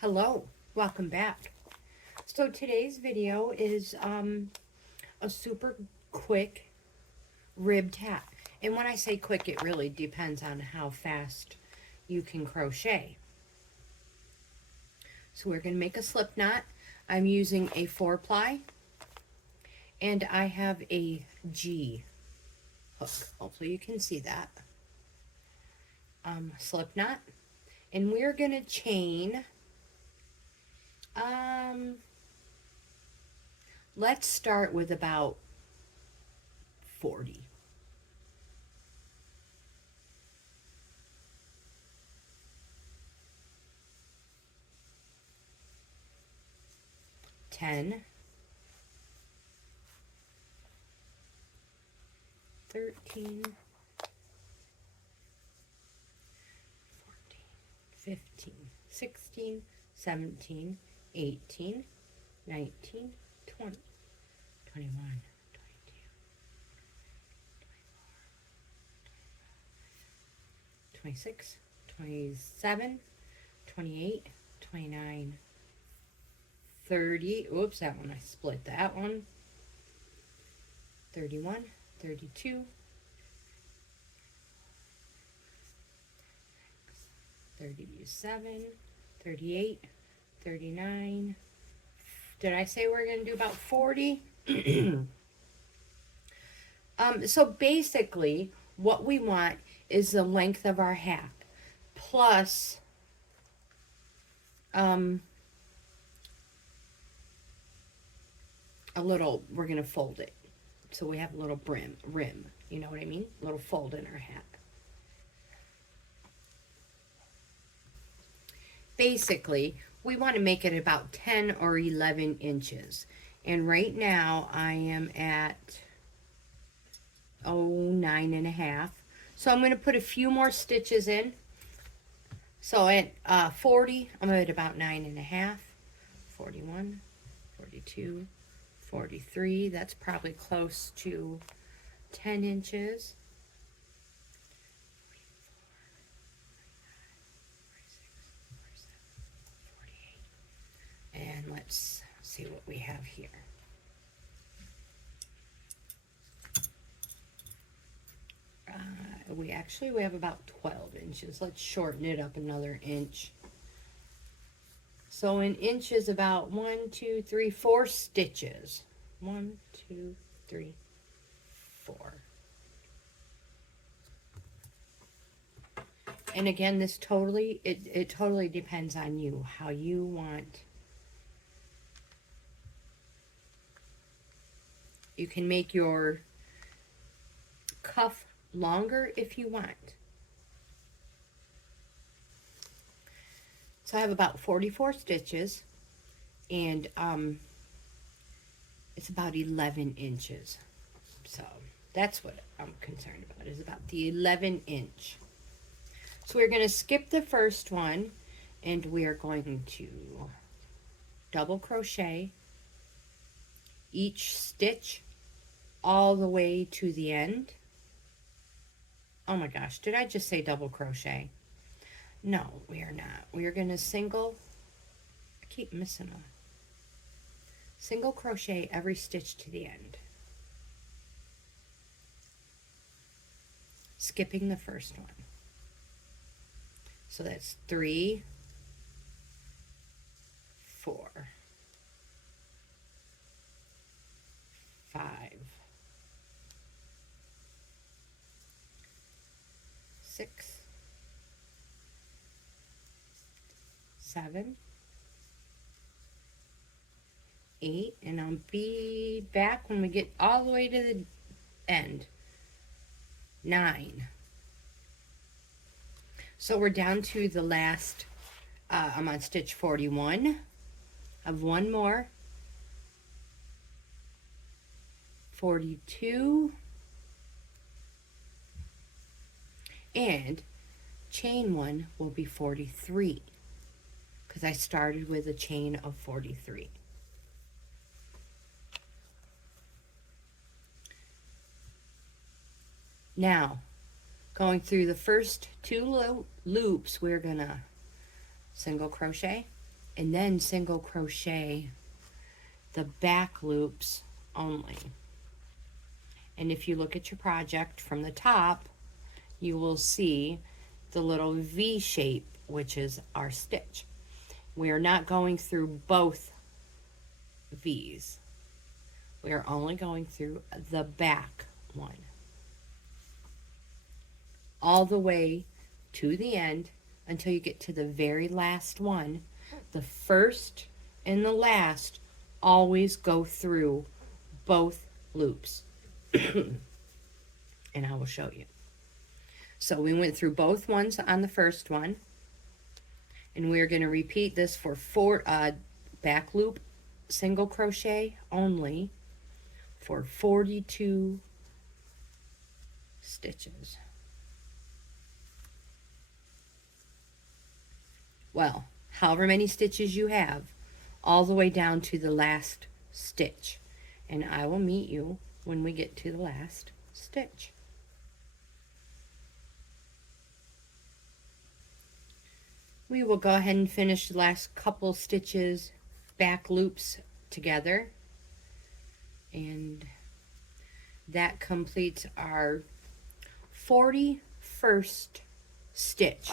Hello, welcome back. So today's video is a super quick rib tack. And when I say quick, it really depends on how fast you can crochet. So we're going to make a slip knot. I'm using a 4-ply and I have a G hook. Hopefully you can see that. Slip knot. And we're going to chain let's start with about 40. Ten, 13, 14, 15, 16, 17, 18, 19, 20, 21, 22, 24, 26, 27, 28, 29, 30. Oops, that one, I split that one. 31, 32, 37, 38, 39. Did I say we're going to do about 40? So basically, what we want is the length of our hat plus a little, we're going to fold it. So we have a little rim, you know what I mean? A little fold in our hat. Basically, we want to make it about 10 or 11 inches. And right now I am at, 9.5. So I'm going to put a few more stitches in. So at 40, I'm at about 9.5. 41, 42, 43. That's probably close to 10 inches. And let's see what we have here. We have about 12 inches. Let's shorten it up another inch. So an inch is about 1, 2, 3, 4 stitches. 1, 2, 3, 4. And again, this totally, it totally depends on you, how you want. You can make your cuff longer if you want. So I have about 44 stitches, and it's about 11 inches. So that's what I'm concerned about, is about the 11 inch. So we're going to skip the first one, and we are going to double crochet each stitch all the way to the end. Oh my gosh, did I just say double crochet? No, we are not. We are going to single, I keep missing a single crochet every stitch to the end, skipping the first one. So that's 3, 4, 5, 6, 7, 8, and I'll be back when we get all the way to the end. 9. So we're down to the last, I'm on stitch 41. I have one more. 42. And chain one will be 43, because I started with a chain of 43. Now, going through the first 2 loops, we're gonna single crochet, and then single crochet the back loops only. And if you look at your project from the top, you will see the little V shape, which is our stitch. We are not going through both V's. We are only going through the back one, all the way to the end until you get to the very last one. The first and the last always go through both loops. And I will show you. So we went through both ones on the first one, and we're going to repeat this for four back loop single crochet only for 42 stitches. Well, however many stitches you have, all the way down to the last stitch. And I will meet you when we get to the last stitch. We will go ahead and finish the last couple stitches back loops together, and that completes our 41st stitch.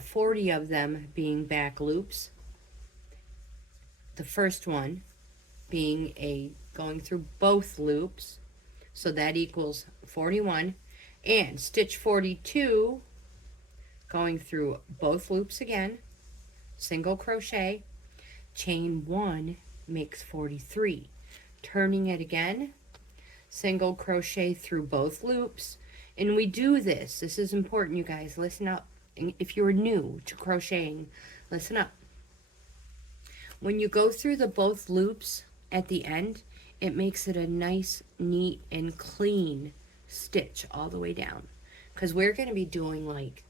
40 of them being back loops, the first one being going through both loops, so that equals 41, and stitch 42 going through both loops again, single crochet, chain 1 makes 43, turning it again, single crochet through both loops. And we do this, this is important, you guys, listen up. If you're new to crocheting, listen up. When you go through the both loops at the end, it makes it a nice, neat, and clean stitch all the way down, because we're going to be doing like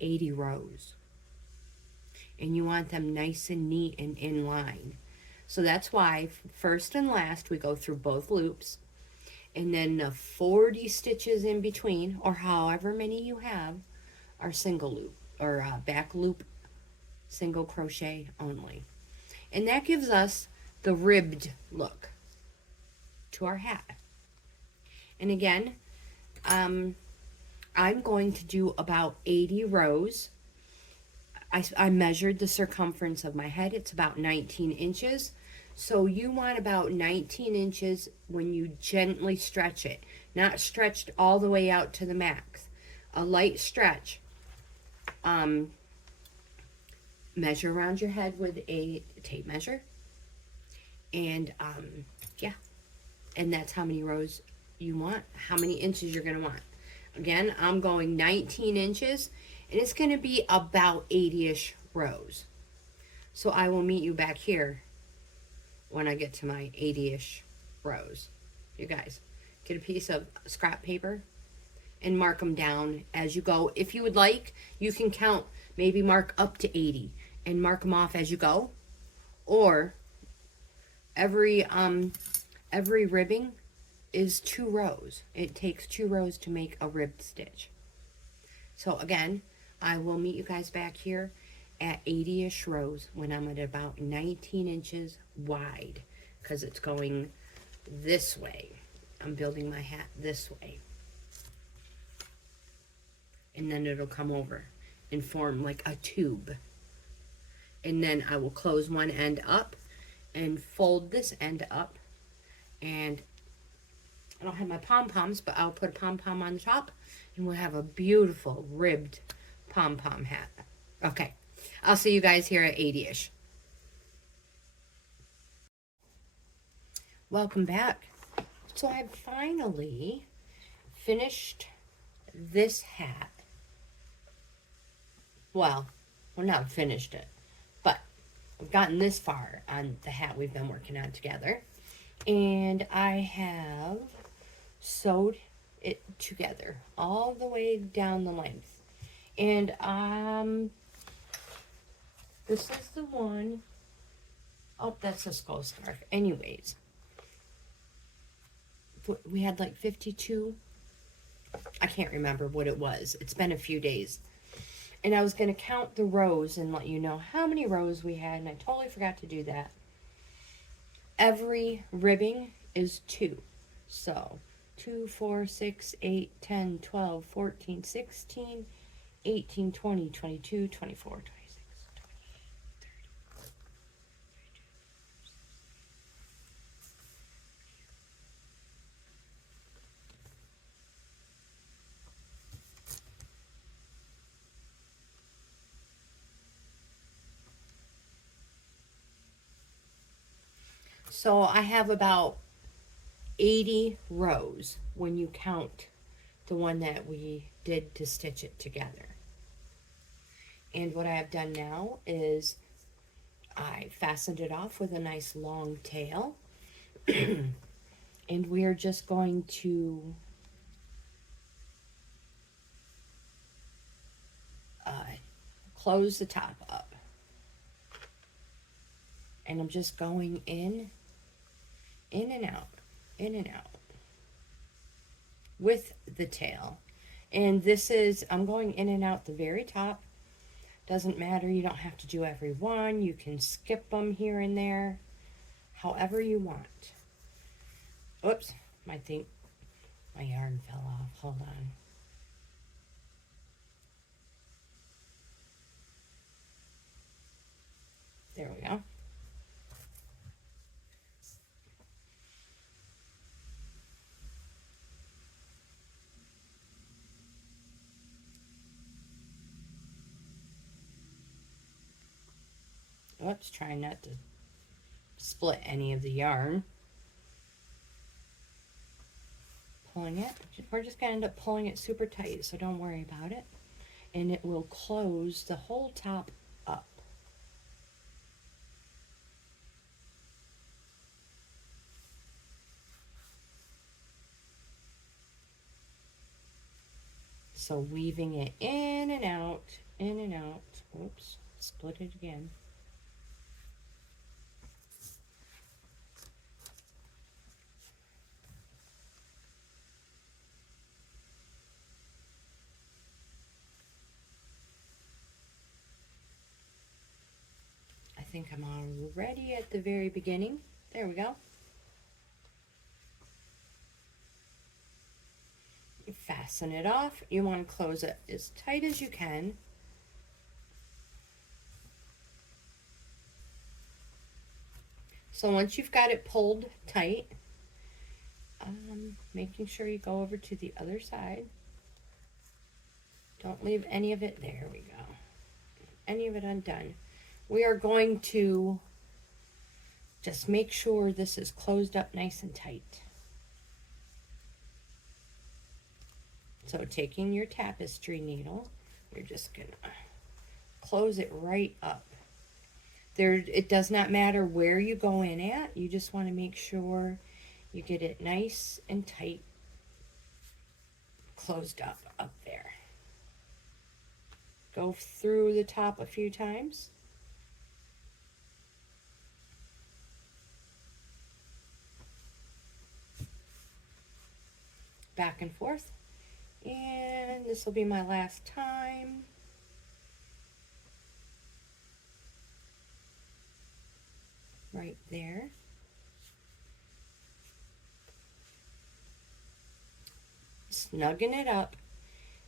80 rows, and you want them nice and neat and in line. So that's why first and last we go through both loops, and then the 40 stitches in between, or however many you have, are single loop or back loop single crochet only. And that gives us the ribbed look to our hat. And again, I'm going to do about 80 rows. I measured the circumference of my head. It's about 19 inches. So you want about 19 inches when you gently stretch it. Not stretched all the way out to the max. A light stretch. Measure around your head with a tape measure. And yeah. And that's how many rows you want. How many inches you're going to want. Again, I'm going 19 inches, and it's going to be about 80-ish rows. So I will meet you back here when I get to my 80-ish rows. You guys, get a piece of scrap paper and mark them down as you go. If you would like, you can count, maybe mark up to 80 and mark them off as you go. Or every ribbing is 2 rows. It takes 2 rows to make a ribbed stitch. So again, I will meet you guys back here at 80-ish rows when I'm at about 19 inches wide, because it's going this way. I'm building my hat this way. And then it'll come over and form like a tube. And then I will close one end up and fold this end up. And I don't have my pom-poms, but I'll put a pom-pom on the top, and we'll have a beautiful ribbed pom-pom hat. Okay, I'll see you guys here at 80-ish. Welcome back. So I've finally finished this hat. Well, not finished it, but I've gotten this far on the hat we've been working on together. And I have sewed it together all the way down the length. And this is the one. Oh, that's a skull scarf. Anyways, we had like 52. I can't remember what it was. It's been a few days. And I was going to count the rows and let you know how many rows we had, and I totally forgot to do that. Every ribbing is 2. So 2, 4, 6, 8, 10, 12, 14, 16, 18, 20, 22, 24, 26, 28, 30. So I have about 80 rows when you count the one that we did to stitch it together. And what I have done now is I fastened it off with a nice long tail. And we're just going to close the top up. And I'm just going in and out, in and out with the tail. And this is, I'm going in and out the very top. Doesn't matter, you don't have to do every one. You can skip them here and there, however you want. Oops, my yarn fell off. Hold on. There we go. Oops, trying not to split any of the yarn. Pulling it. We're just going to end up pulling it super tight, so don't worry about it. And it will close the whole top up. So weaving it in and out, in and out. Oops, split it again. I think I'm already at the very beginning. There we go. You fasten it off. You want to close it as tight as you can. So once you've got it pulled tight, making sure you go over to the other side. Don't leave any of it. There we go. Any of it undone. We are going to just make sure this is closed up nice and tight. So taking your tapestry needle, you're just gonna close it right up. It does not matter where you go in at, you just want to make sure you get it nice and tight, closed up there. Go through the top a few times. Back and forth. And this will be my last time. Right there. Snugging it up,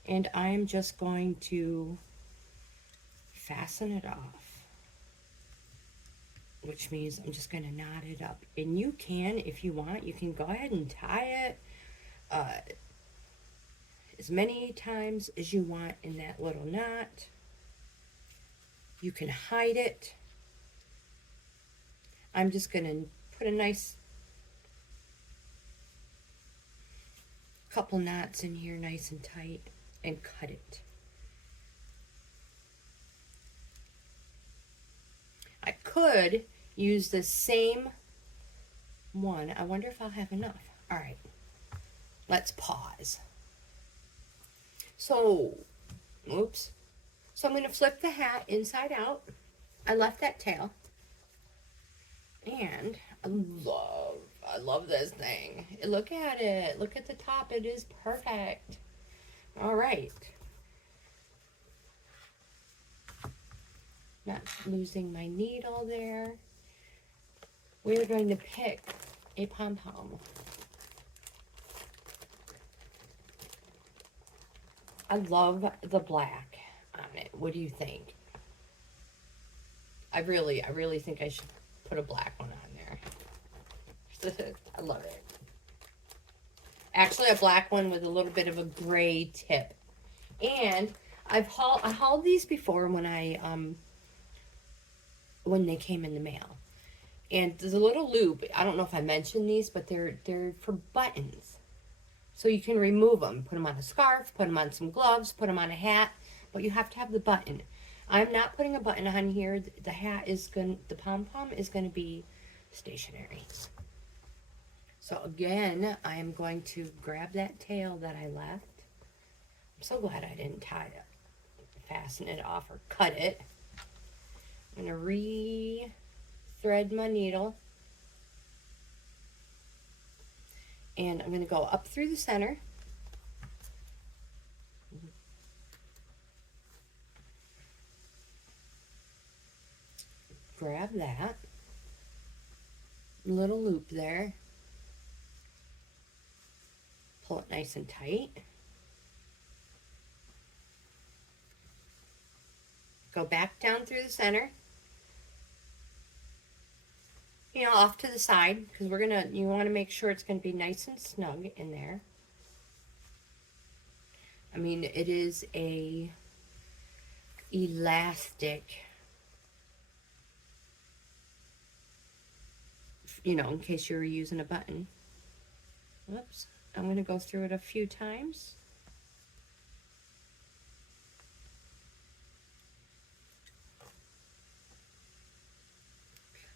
and I'm just going to fasten it off, which means I'm just going to knot it up. And you can, if you want, you can go ahead and tie it as many times as you want in that little knot. You can hide it. I'm just going to put a nice couple knots in here nice and tight and cut it. I could use the same one. I wonder if I'll have enough. All right, let's pause. So, oops. So I'm going to flip the hat inside out. I left that tail. And I love this thing. Look at it. Look at the top. It is perfect. All right. Not losing my needle there. We're going to pick a Pom Pom. I love the black on it. What do you think? I really think I should put a black one on there. I love it. Actually, a black one with a little bit of a gray tip. And I hauled these before when they came in the mail. And there's a little loop. I don't know if I mentioned these, but they're for buttons. So you can remove them. Put them on a scarf, put them on some gloves, put them on a hat, but you have to have the button. I'm not putting a button on here. The Pom Pom is going to be stationary. So again, I am going to grab that tail that I left. I'm so glad I didn't tie it, fasten it off or cut it. I'm going to re-thread my needle. And I'm going to go up through the center. Grab that. Little loop there. Pull it nice and tight. Go back down through the center. You know, off to the side, because you want to make sure it's going to be nice and snug in there. I mean, it is a elastic, you know, in case you were using a button. Whoops. I'm going to go through it a few times.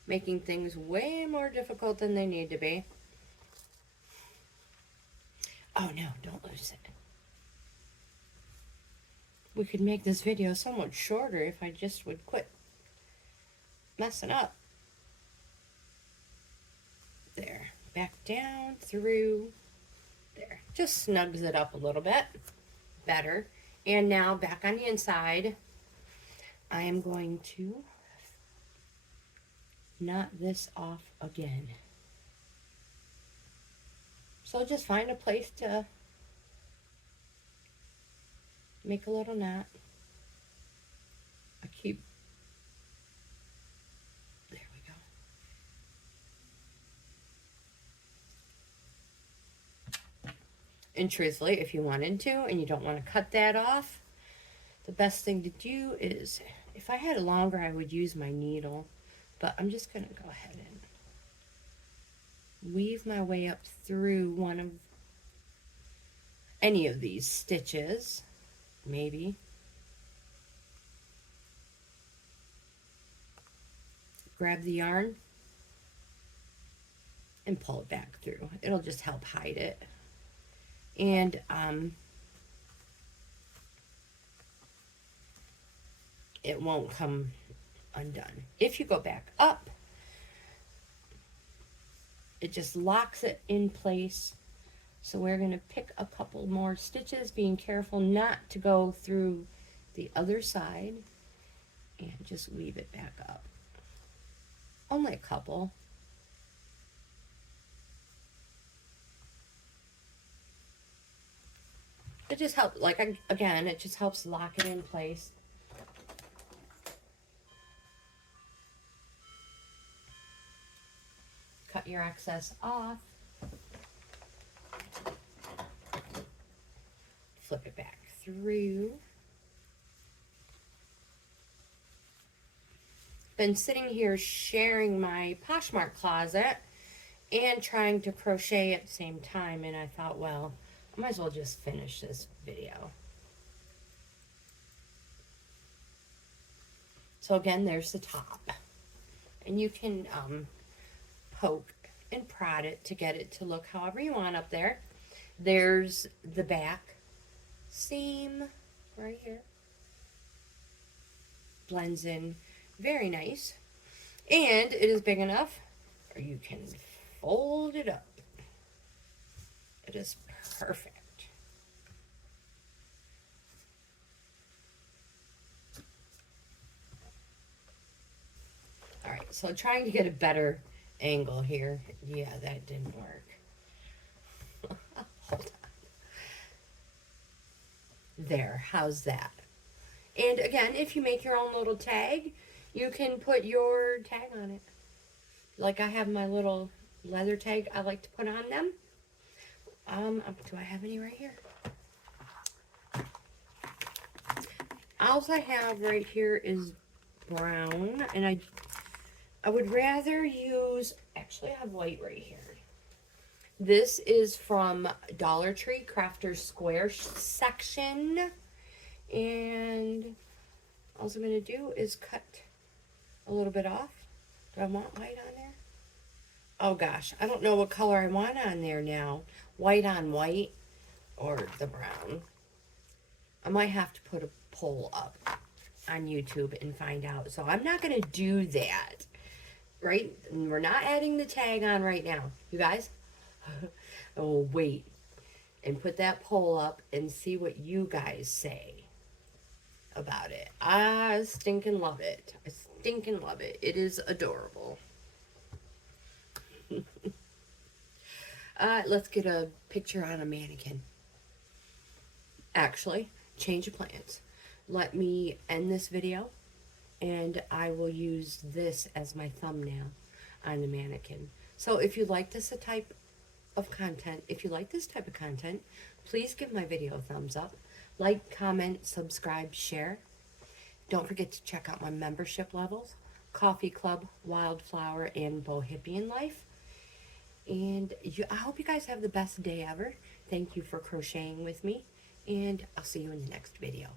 Making things way more difficult than they need to be. Oh no, don't lose it. We could make this video so much shorter if I just would quit messing up. There, back down through there. Just snugs it up a little bit better. And now back on the inside, I am going to knot this off again. So just find a place to make a little knot. There we go. And truthfully, if you wanted to and you don't want to cut that off, the best thing to do is, if I had it longer, I would use my needle. But I'm just going to go ahead and weave my way up through any of these stitches, maybe. Grab the yarn and pull it back through. It'll just help hide it. And it won't come undone. If you go back up, it just locks it in place. So we're going to pick a couple more stitches, being careful not to go through the other side, and just weave it back up. Only a couple. It just helps, again, it just helps lock it in place. Cut your excess off. Flip it back through. Been sitting here sharing my Poshmark closet and trying to crochet at the same time, and I thought, well, I might as well just finish this video. So again, there's the top, and you can poke and prod it to get it to look however you want up there. There's the back seam right here. Blends in very nice. And it is big enough, or you can fold it up. It is perfect. so trying to get a better angle here. Yeah, that didn't work. Hold on. There, how's that? And again, if you make your own little tag, you can put your tag on it. Like I have my little leather tag I like to put on them. Do I have any right here? All I have right here is brown, and I would rather use, actually I have white right here. This is from Dollar Tree Crafter's Square section, and all I'm going to do is cut a little bit off. Do I want white on there? Oh gosh, I don't know what color I want on there now. White on white or the brown. I might have to put a poll up on YouTube and find out. So I'm not going to do that, right? We're not adding the tag on right now, you guys. Oh, wait. And put that poll up and see what you guys say about it. I stinking love it. I stinking love it. It is adorable. Let's get a picture on a mannequin. Actually, change of plans. Let me end this video, and I will use this as my thumbnail on the mannequin. So if you like this type of content, please give my video a thumbs up. Like, comment, subscribe, share. Don't forget to check out my membership levels: Coffee Club, Wildflower, and Bohippianlife. And I hope you guys have the best day ever. Thank you for crocheting with me, and I'll see you in the next video.